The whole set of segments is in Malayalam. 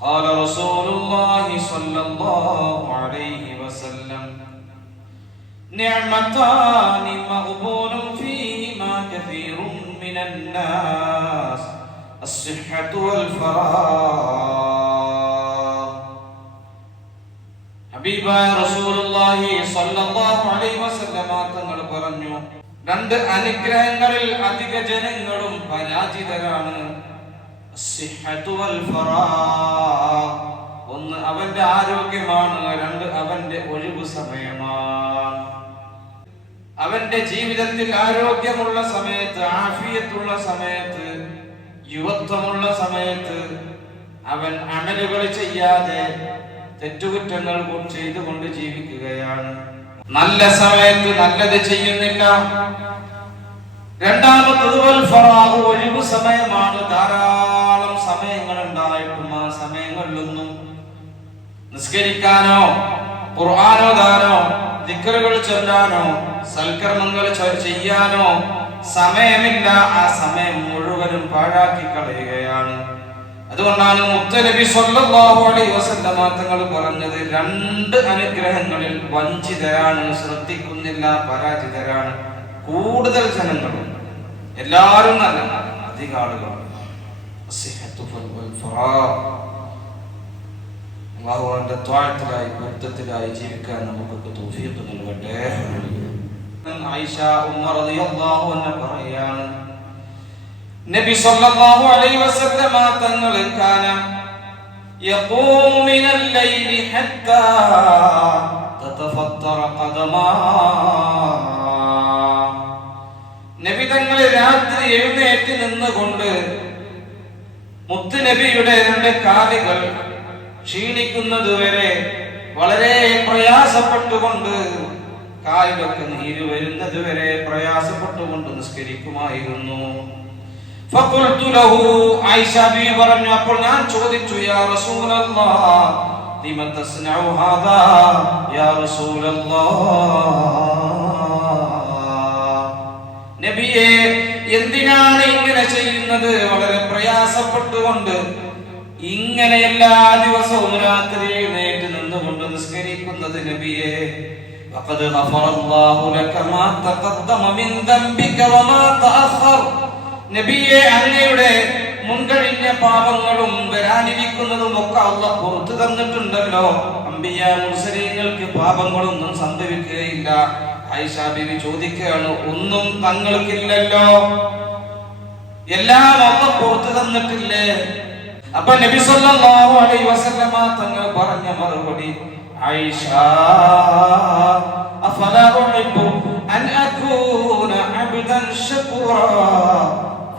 قال رسول الله صلى الله عليه وسلم نعمتان مغبون فيهما كثير من الناس الصحة والفراغ ഹബീബായ റസൂലുള്ളാഹി സ്വല്ലല്ലാഹു അലൈഹി വസല്ലമ തങ്ങൾ പറഞ്ഞു രണ്ട് അനുഗ്രഹങ്ങളിൽ അധിക ജനങ്ങളും പരാജിതരാണ് അസ്സിഹ്ഹത്തു വൽ ഫറാഗ്. ഒന്ന് അവന്റെ ആരോഗ്യമാണ് രണ്ട് അവന്റെ ഒഴിവ് സമയമാണ്. അവന്റെ ജീവിതത്തിൽ ആരോഗ്യമുള്ള സമയത്ത് ആഫിയത്തുള്ള സമയത്ത് യുവത്വമുള്ള സമയത്ത് അവൻ അമലുകൾ ചെയ്യാതെ തെറ്റുകുറ്റങ്ങൾ ചെയ്തുകൊണ്ട് ജീവിക്കുകയാണ്. നല്ല സമയത്ത് നല്ലത് ചെയ്യുന്നില്ല. രണ്ടാമത്തത് ഒഴിവു സമയമാണ് ധാരാളം സമയങ്ങൾ ഉണ്ടായിട്ടും ആ സമയങ്ങളിലൊന്നും നിസ്കരിക്കാനോ ഖുർആാനോദാനോ ദിക്കറുകൾ ചൊല്ലാനോ സൽക്കർമ്മങ്ങൾ ചെയ്യാനോ സമയമില്ല. ആ സമയം മുഴുവനും പാഴാക്കി കളയുകയാണ്. അതുകൊണ്ടാണ് മുത്തനബി സല്ലല്ലാഹു അലൈഹി വസല്ലമ തങ്ങൾ പറഞ്ഞത് രണ്ട് അനുഗ്രഹങ്ങളിൽ വഞ്ചിതരാണ് ശ്രദ്ധിക്കുന്നില്ല പരാജിതരാണ്. കൂടുതൽ ജനങ്ങളും എല്ലാവരും നല്ല അധിക ആളുകളും അള്ളാഹുവിന്റെ ത്വാഴത്തിലായി പൊരുത്തത്തിലായി ജീവിക്കാൻ നമുക്കൊക്കെ തോഫിയൊക്കെ നൽകട്ടെ. പറയാണ് നബി സല്ലല്ലാഹു അലൈഹി വസല്ലമ തങ്ങൾ കാന യഖൂമു മിനൽ ലൈലി ഹത്താ തതഫത്തറ ഖദമാ. നബി തങ്ങളെ രാത്രി എഴുന്നേറ്റ് നിന്നുകൊണ്ട് മുത്തുനബിയുടെ രണ്ട് കാലുകൾ ക്ഷീണിക്കുന്നത് വരെ വളരെ പ്രയാസപ്പെട്ടുകൊണ്ട് കാലിലൊക്കെ നീര് വരുന്നത് വരെ പ്രയാസപ്പെട്ടുകൊണ്ട് നിസ്കരിക്കുമായിരുന്നു. പറഞ്ഞു അപ്പോൾ ഞാൻ ചോദിച്ചു യാ യാ എന്തിനാണ് ഇങ്ങനെ ചെയ്യുന്നത് വളരെ പ്രയാസപ്പെട്ടുകൊണ്ട് ഇങ്ങനെ എല്ലാ ദിവസവും രാത്രി എഴുന്നേറ്റ് നിന്നുകൊണ്ട് നിസ്കരിക്കുന്നത് നബിയെ وقد غفر الله لك ما تقدم من ذنبك وما تأخر നബിയെ അങ്ങയുടെ മുൻകഴിഞ്ഞ പാപങ്ങളും വരാനിരിക്കുന്നതും ഒക്കെ അല്ല പുറത്തു തന്നിട്ടുണ്ടല്ലോ അമ്പിയ മുസ്ലിങ്ങൾക്ക് പാപങ്ങളൊന്നും സംഭവിക്കുകയില്ല ആയിഷ ബിബി ചോദിക്കുകയാണ് ഒന്നും തങ്ങൾക്കില്ലല്ലോ. എല്ലാം ഒന്നും പുറത്തു തന്നിട്ടില്ലേ? അപ്പൊ നബി സല്ലല്ലാഹു അലൈഹി വസല്ലമ തങ്ങൾ പറഞ്ഞ മറുപടി ആയിഷ അഫലാ ഉഹിബ്ബു അൻ അകൂന അബ്ദൻ ശക്കൂറാ.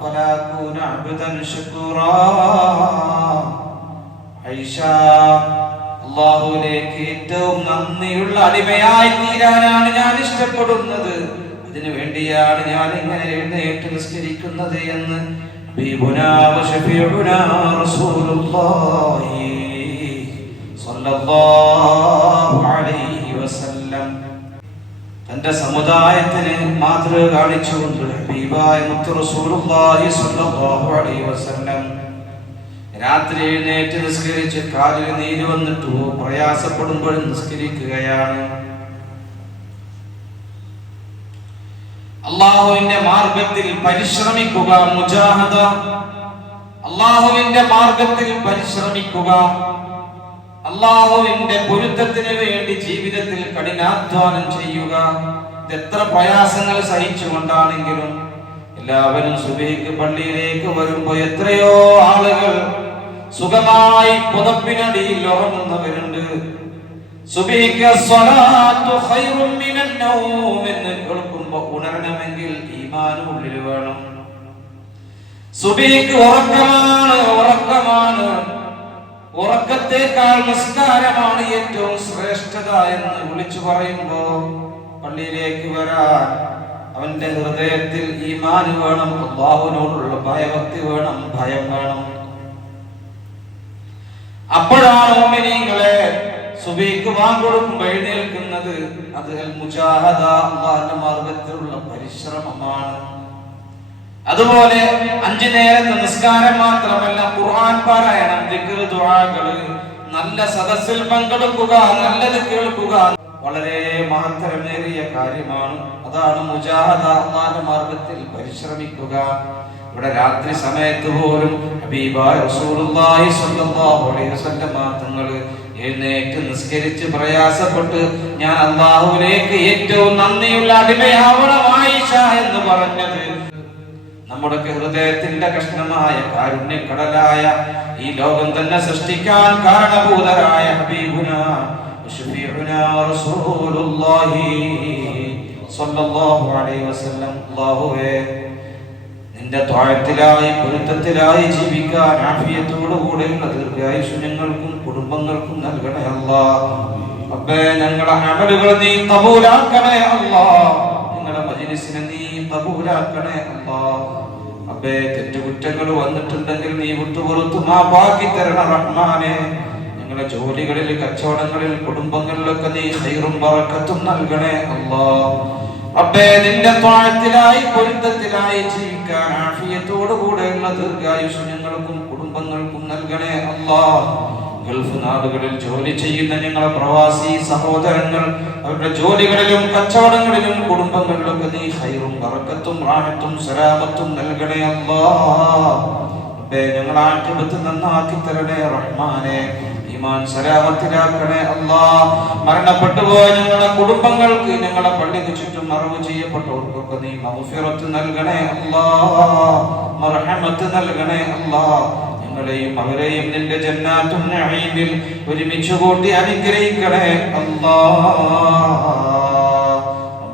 ഫലാ അകൂന അബ്ദൻ ശക്കൂറാ. ആയിഷ അള്ളാഹുവിലേക്ക് ഏറ്റവും നന്ദിയുള്ള അടിമയായി തീരാനാണ് ഞാൻ ഇഷ്ടപ്പെടുന്നത്. അതിനു വേണ്ടിയാണ് ഞാൻ ഇങ്ങനെ എഴുന്നേറ്റ് നിസ്കരിക്കുന്നത് എന്ന് തന്റെ സമുദായത്തിന് മാതൃക കാണിച്ചുകൊണ്ട് ഹബീബായ മുത്തു റസൂലുള്ളാഹി സ്വല്ലല്ലാഹു അലൈഹി വസല്ലം രാത്രി എഴുന്നേറ്റ് നിസ്കരിച്ച് കാലിൽ നീര് വന്നിട്ടു പ്രയാസപ്പെടുമ്പോഴും നിസ്കരിക്കുകയാണ്. അള്ളാഹുവിന്റെ മാർഗത്തിൽ പരിശ്രമിക്കുക മുജാഹദ. അള്ളാഹുവിന്റെ മാർഗത്തിൽ പരിശ്രമിക്കുക. അള്ളാഹുവിന്റെ പൊരുത്തത്തിന് വേണ്ടി ജീവിതത്തിൽ കഠിനാധ്വാനം ചെയ്യുക. എത്ര പ്രയാസങ്ങൾ സഹിച്ചുകൊണ്ടാണെങ്കിലും എല്ലാവരും സുബഹിക്ക് പള്ളിയിലേക്ക് വരുമ്പോ എത്രയോ ആളുകൾ സുഖമായി പുതപ്പിനടിയിൽ ഉറങ്ങുന്നവരുണ്ട്. എന്ന് കേൾക്കുമ്പോ ഉണരണമെങ്കിൽ ഈമാനും ഉള്ളിൽ വേണം. സുബഹിക്ക് ഉറക്കമാണ് ഉറക്കമാണ്. ഉറക്കത്തെക്കാൾ നിസ്കാരമാണ് ഏറ്റവും ശ്രേഷ്ഠത എന്ന് വിളിച്ചു പറയുമ്പോ പള്ളിയിലേക്ക് വരാൻ അവന്റെ ഹൃദയത്തിൽ ഈമാന് വേണം അള്ളാഹുവിനോടുള്ള ഭയഭക്തി വേണം ഭയം വേണം. അപ്പോഴാണ് മോമിനീങ്ങളെ സുബൈക്ക് വാങ്കൊടുക്കുമ്പോൾ എഴുന്നേൽക്കുന്നത് അത് മുജാഹദ അള്ളാഹിന്റെ മാർഗത്തിലുള്ള പരിശ്രമമാണ്. അതുപോലെ അഞ്ചു നേരത്തെ നിസ്കാരം മാത്രമല്ല ഖുർആൻ പാരായണം ദിക്ർ ദുആകൾ നല്ല സദസ്സിൽ പങ്കെടുക്കുക നല്ലത് കേൾക്കുക വളരെ മഹത്തരമേറിയ കാര്യമാണ്. അതാണ് മുജാഹദ അള്ളാന്റെ മാർഗത്തിൽ പരിശ്രമിക്കുക. ഇവിടെ രാത്രി സമയത്ത് പോലും തങ്ങൾ എഴുന്നേറ്റ് നിസ്കരിച്ച് പ്രയാസപ്പെട്ട് ഞാൻ അള്ളാഹുവിലേക്ക് ഏറ്റവും നന്ദിയുള്ള എന്ന് പറഞ്ഞത് നമ്മുടെ ഹൃദയത്തിന്റെ കഷ്ണമായ കാരുണ്യക്കടലായ ഈ ലോകം തന്നെ സൃഷ്ടിക്കാൻ കാരണഭൂതരായ ഹബീബുന റസൂലുള്ളാഹി നിന്റെ താഴത്തിലായി പൊരുത്തത്തിലായി ജീവിക്കാൻ ആഫിയത്തോടു കൂടെയുള്ള ദീർഘായുഷ് ഞങ്ങൾക്കും കുടുംബങ്ങൾക്കും നൽകണേ അല്ല. അബ്ബേ ഞങ്ങളുടെ അമലുകൾ നീ കബൂലാക്കണേ അല്ല. ഞങ്ങളുടെ മജ്ലിസിനെ നീ കബൂലാക്കണേ അല്ല. അബ്ബേ തെറ്റുകുറ്റങ്ങൾ വന്നിട്ടുണ്ടെങ്കിൽ നീ വിട്ടുപുറത്തു മാപ്പാക്കി തരണ റഹ്മാനെ. ഞങ്ങളുടെ ജോലികളിൽ കച്ചവടങ്ങളിൽ കുടുംബങ്ങളിലൊക്കെ നീ ഹൈറും പറക്കത്തും നൽകണേ അല്ലാ. അബ്ബേ നിന്റെ ത്വാഴത്തിലായി പൊരുത്തത്തിലായി ജീവിക്കാൻ ആഫിയത്തോടു കൂടെയുള്ള ദീർഘായുഷ് ഞങ്ങൾക്കും കുടുംബങ്ങൾക്കും നൽകണേ അല്ലാ. ഗൾഫ് നാടുകളിൽ ജോലി ചെയ്യുന്ന ഞങ്ങളെ പ്രവാസി സഹോദരങ്ങൾ അവരുടെ ജോലികളിലും കച്ചവടങ്ങളിലും കുടുംബങ്ങളിലൊക്കെ നീ ഹൈറും ബറക്കത്തും റാഹത്തും സലാമത്തും നൽകണേ അല്ലാ. ആക്കിബത്ത് നന്നാക്കി തരണേ റഹ്മാനെ. ഈമാൻ സലാമത്തിലാക്കണേ അല്ലാ മരണപ്പെട്ടു പോയ ഞങ്ങളുടെ കുടുംബങ്ങൾക്ക് ഞങ്ങളുടെ പള്ളിക്ക് ചുറ്റും മറവ് ചെയ്യപ്പെട്ടവർക്കൊക്കെ നീ മഗ്ഫിറത്ത് നൽകണേ അല്ലാ നൽകണേ അല്ലാ ഞങ്ങളെയും അവരെയും നിന്റെ ജന്നാത്തും ഒരുമിച്ച് കൂട്ടി അനുഗ്രഹിക്കണേ അല്ലാ